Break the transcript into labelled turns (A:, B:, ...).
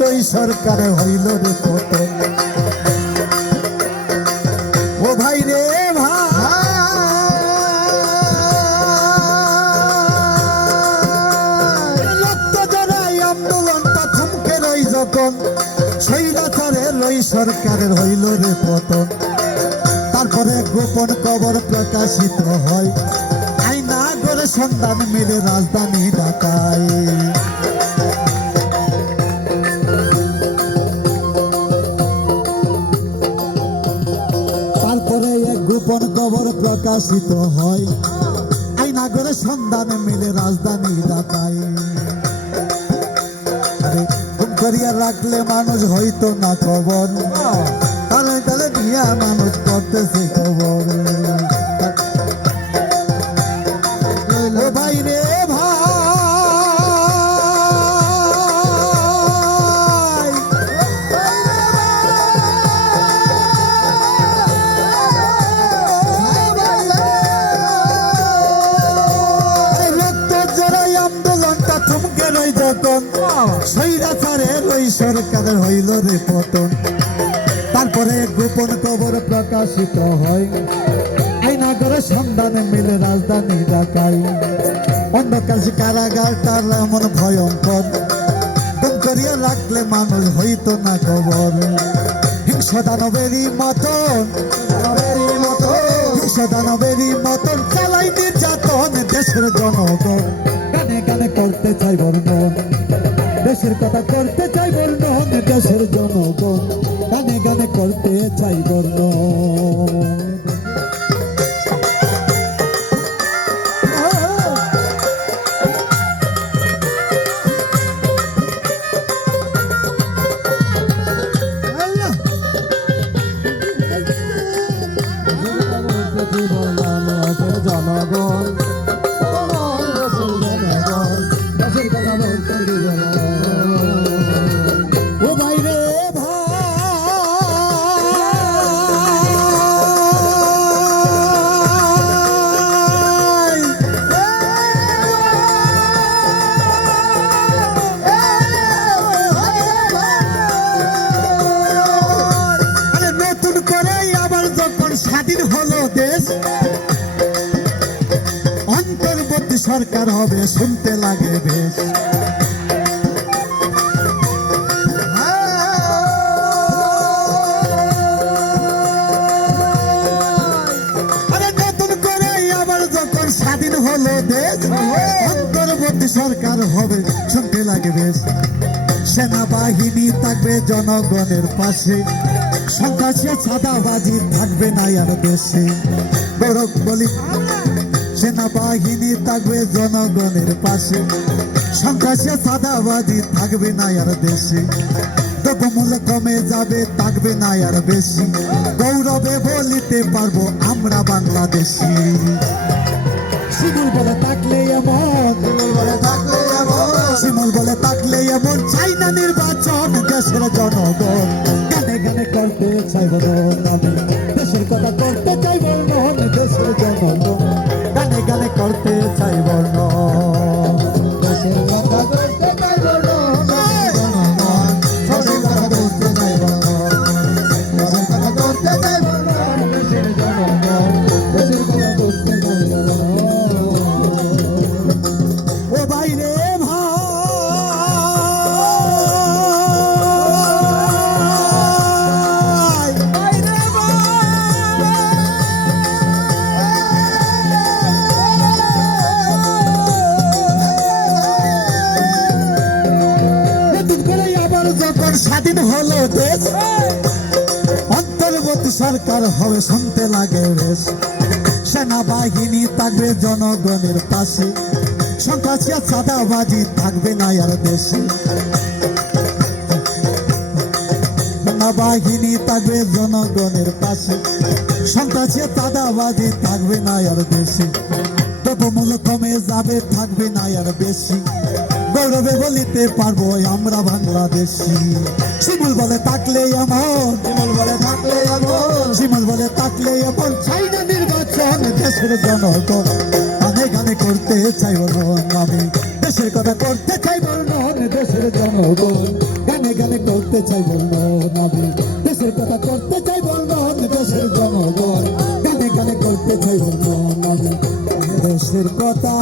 A: লই সরকার হইল রে পতন। ও ভাই রে যখন স্বৈরাচারে লই সরকারের হইল রে পতন। তারপরে গোপন কবর প্রকাশিত হয়। আইনা করে সন্ধান মিলে রাজধানী ঢাকায়। গোপন প্রকাশিত হয়। আইনা করে সন্ধানে মিলে রাজধানী ঢাকায়। করিয়া রাখলে মানুষ হইতো না খবর। তালে তালে দিয়া মানুষ করতেছে খবর। ও সরকারের হইল রে পতন। তারপরে গোপন খবর প্রকাশিত হয়। আইনা করে সন্ধানে মিলে রাজধানী ঢাকায়। অন্ধকার কারাগার, তার এমন ভয়ঙ্কর। গুম করিয়া রাখলে মানুষ হইতো না খবর হিংস দানবেরই মতন। হিংস দানবেরই মতন চালাই নির্যাতন দেশের জনগণ। গানে গানে করতে চাই বর্ণন। দেশের কথা করতে চাই বর্ণ দেশের জনগণ। গানে গানে করতে চাই বর্ণন সরকার হবে, শুনতে লাগে বেশ। সরকার হবে, শুনতে লাগে বেশ। সেনাবাহিনী থাকবে জনগণের পাশে, সন্ত্রাসী ছাদাবাজি থাকবে না আর দেশে। গৌরব বলি সেনাবাহিনী থাকবে জনগণের পাশে। সন্ত্রাসী সাদাবাদী থাকবে না আর দেশে। দ্রব্যমূল্য কমে যাবে থাকবে না আর বেশি। গৌরবে বলিতে পারব আমরা বাংলাদেশি। শিমুল বলে থাকলে এমন। শিমুল বলে থাকলে এমন। চাই না নির্বাচন দেশের জনগণ। গানে গানে করতে চাইব যখন স্বাধীন হলো দেশ, অন্তর্বর্তী সরকার হবে শুনতে লাগে বেশ সেনাবাহিনী থাকবে জনগণের পাশে, সন্ত্রাসী আর চাঁদাবাজি থাকবে না আর দেশে। সেনাবাহিনী থাকবে জনগণের পাশে, সন্ত্রাসী চাঁদাবাজি থাকবে না আর দেশে। দ্রব্যমূল্য কমে যাবে, থাকবে না আর বেশি গৌরবে বলিতে পারব আমরা বাংলাদেশি। শিমুল বলে থাকলে এমন। শিমুল বলে থাকলে এমন। শিমুল বলে থাকলে এমন। চাই না নির্বাচন। দেশের জনগণ গানে গানে করতে চাই বলুন আমি। দেশের কথা করতে চাই বলুন দেশের জনগণ গানে গানে করতে চাই বলবন আমি। দেশের কথা করতে চাই বলবন দেশের জনগণ গানে গানে করতে চাই বলবন আমি। দেশের কথা